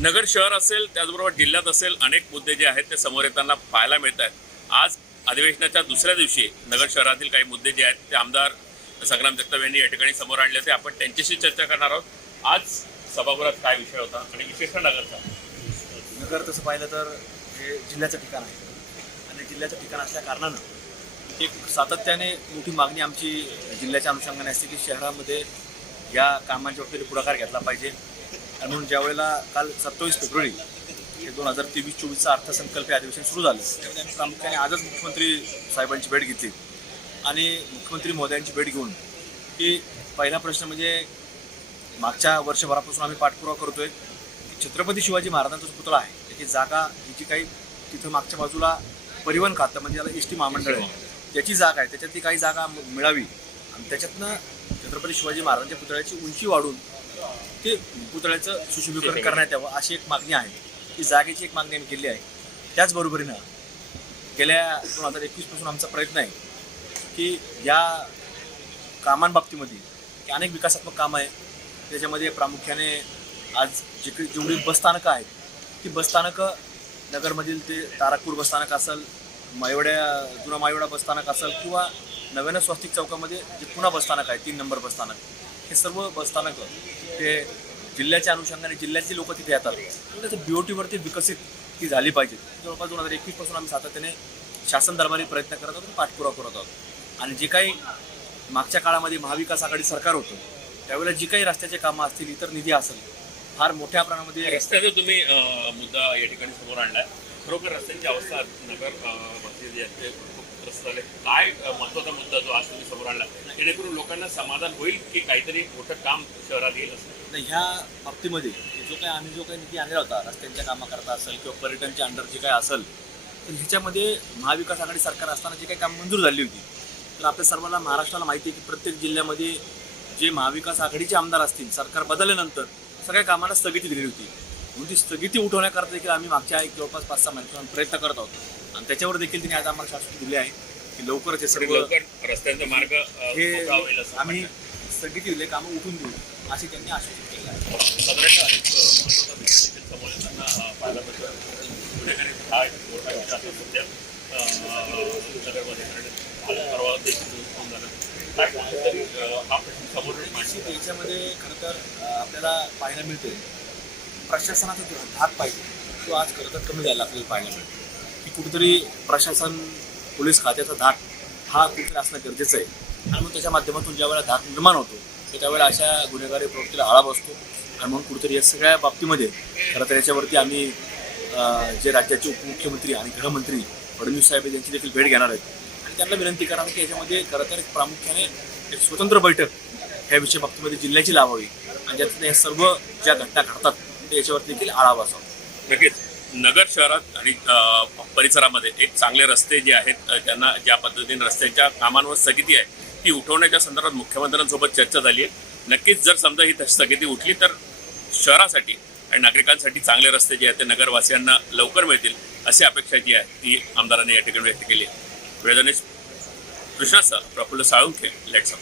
नगर शहर असेल त्याचबरोबर जिल्ह्यात असेल अनेक मुद्दे जे आहेत ते समोर येताना पाहायला मिळत आहेत आज अधिवेशनाच्या दुसऱ्या दिवशी नगर शहरातील काही मुद्दे जे आहेत ते आमदार संग्राम जगताप यांनी या ठिकाणी समोर आणले होते. आपण त्यांच्याशी चर्चा करणार आहोत. आज सभागृहात काय विषय होता आणि विशेषतः नगरचा? नगर तसं पाहिलं तर हे जिल्ह्याचं ठिकाण आहे. आणि जिल्ह्याचं ठिकाण असल्या कारणानं एक सातत्याने मोठी मागणी आमची जिल्ह्याच्या अनुषंगाने असते की शहरामध्ये या कामांच्या बाबतीत पुढाकार घेतला पाहिजे. आणि म्हणून ज्यावेळेला काल सत्तावीस फेब्रुवारी हे दोन हजार तेवीस चोवीसचं अर्थसंकल्प हे अधिवेशन सुरू झालं त्यामध्ये आम्ही प्रामुख्याने आजच मुख्यमंत्री साहेबांची भेट घेतली. आणि मुख्यमंत्री महोदयांची भेट घेऊन की पहिला प्रश्न म्हणजे मागच्या वर्षभरापासून आम्ही पाठपुरावा करतोय. की छत्रपती शिवाजी महाराजांचा जो पुतळा आहे त्याची जागा ही जी काही तिथं मागच्या बाजूला परिवहन खातं म्हणजे याला एस टी महामंडळ आहे त्याची जागा आहे त्याच्यातली काही जागा मिळावी. आणि त्याच्यातनं छत्रपती शिवाजी महाराजांच्या पुतळ्याची उंची वाढून ते पुतळ्याचं सुशोभीकरण करण्यात यावं अशी एक मागणी आहे. ती जागेची एक मागणी आम्ही केली आहे. त्याचबरोबरीनं गेल्या दोन हजार एकवीसपासून आमचा प्रयत्न आहे की या कामांबाबतीमध्ये अनेक विकासात्मक कामं आहे त्याच्यामध्ये प्रामुख्याने आज जिकडे जेवढी बसस्थानकं आहेत ती बसस्थानकं नगरमधील ते तारापूर बसस्थानक असेल मायवड्या जुना मायवडा बसस्थानक असेल किंवा नव्यानं स्वस्तिक चौकामध्ये जे पुन्हा बसस्थानक आहे तीन नंबर बसस्थानक हे सर्व बसस्थानकं ते जिल्ह्याच्या अनुषंगाने जिल्ह्याची लोक तिथे येतात. त्याचं बी ओ टीवरती विकसित ती झाली पाहिजे. जवळपास दोन हजार एकवीसपासून आम्ही सातत्याने शासन दरबारी प्रयत्न करत आहोत पाठपुरा पाठपुरावा करत आहोत. आणि जे काही मागच्या काळामध्ये महाविकास आघाडी सरकार होतं त्यावेळेला जी काही रस्त्याचे कामं असतील इतर निधी असेल फार मोठ्या प्रमाणामध्ये रस्त्याचा तुम्ही मुद्दा या ठिकाणी समोर आणलाय. खरोखर रस्त्यांची अवस्था नगर जी आहे खूप त्रस्त झाले. काय महत्त्वाचा मुद्दा जो आज तुम्ही समोर आणला जेणेकरून लोकांना समाधान होईल की काहीतरी मोठं काम शहरात येईल असं? नाही, ह्या बाबतीमध्ये जो काही आम्ही जो काही निधी आणला होता रस्त्यांच्या कामाकरता असेल किंवा पर्यटनच्या अंडर जे काय असेल तर ह्याच्यामध्ये महाविकास आघाडी सरकार असताना जे काही काम मंजूर झाली होती तर आपल्या सर्वांना महाराष्ट्राला माहिती आहे की प्रत्येक जिल्ह्यामध्ये जे महाविकास आघाडीचे आमदार असतील सरकार बदलल्यानंतर सगळ्या कामाला स्थगिती दिली होती. म्हणून ती स्थगिती उठवण्याकरता देखील आम्ही मागच्या एक जवळपास पाच सहा महिन्यापासून प्रयत्न करत आहोत. आणि त्याच्यावर देखील तिने आज आम्हाला शासन दिले आहे. की लवकरच हे सर्व रस्त्यांचा मार्ग हे आम्ही स्थगिती दिले कामं उठून देऊ असे त्यांनी आश्वासित केलं आहे. पाहायला मिळतो. मांडला. याच्यामध्ये खरं तर आपल्याला पाहायला मिळते प्रशासनाचा जो धाक पाहिजे तो आज खरं तर कमी झाला आपल्याला पाहायला मिळतो. की कुठेतरी प्रशासन पोलीस खात्याचा धाक हा कुठेतरी असणं गरजेचं आहे. आणि मग त्याच्या माध्यमातून ज्या वेळेला धाक निर्माण होतो तर त्यावेळेला अशा गुन्हेगारी प्रवृत्तीला आळा बसतो. आणि म्हणून कुठेतरी या सगळ्या बाबतीमध्ये खरं तर याच्यावरती आम्ही जे राज्याचे उपमुख्यमंत्री आणि गृहमंत्री फडणवीस साहेब यांची देखील भेट घेणार आहेत. आणि त्यांना विनंती करावी की याच्यामध्ये खरं तर एक प्रामुख्याने एक स्वतंत्र बैठक ह्या विषय बाबतीमध्ये जिल्ह्याची लावावी. आणि ज्यातून या सर्व ज्या घटना घडतात ते याच्यावरती देखील आळा बसावा. नक्कीच. नगर शहरात आणि परिसरामध्ये एक चांगले रस्ते जे आहेत त्यांना ज्या पद्धतीने रस्त्यांच्या कामांवर स्थगिती आहे ती उठवण्याच्या संदर्भात मुख्यमंत्र्यांसोबत चर्चा झाली आहे. नक्कीच जर समजा ही स्थगिती उठली तर शहरासाठी आणि नागरिकांसाठी चांगले रस्ते जे आहेत ते नगरवासियांना लवकर मिळतील अशी अपेक्षा जी आहे ती आमदारांनी या ठिकाणी व्यक्त केली आहे. वेदनेश कृष्णासह प्रफुल्ल साळुंखे लेट्स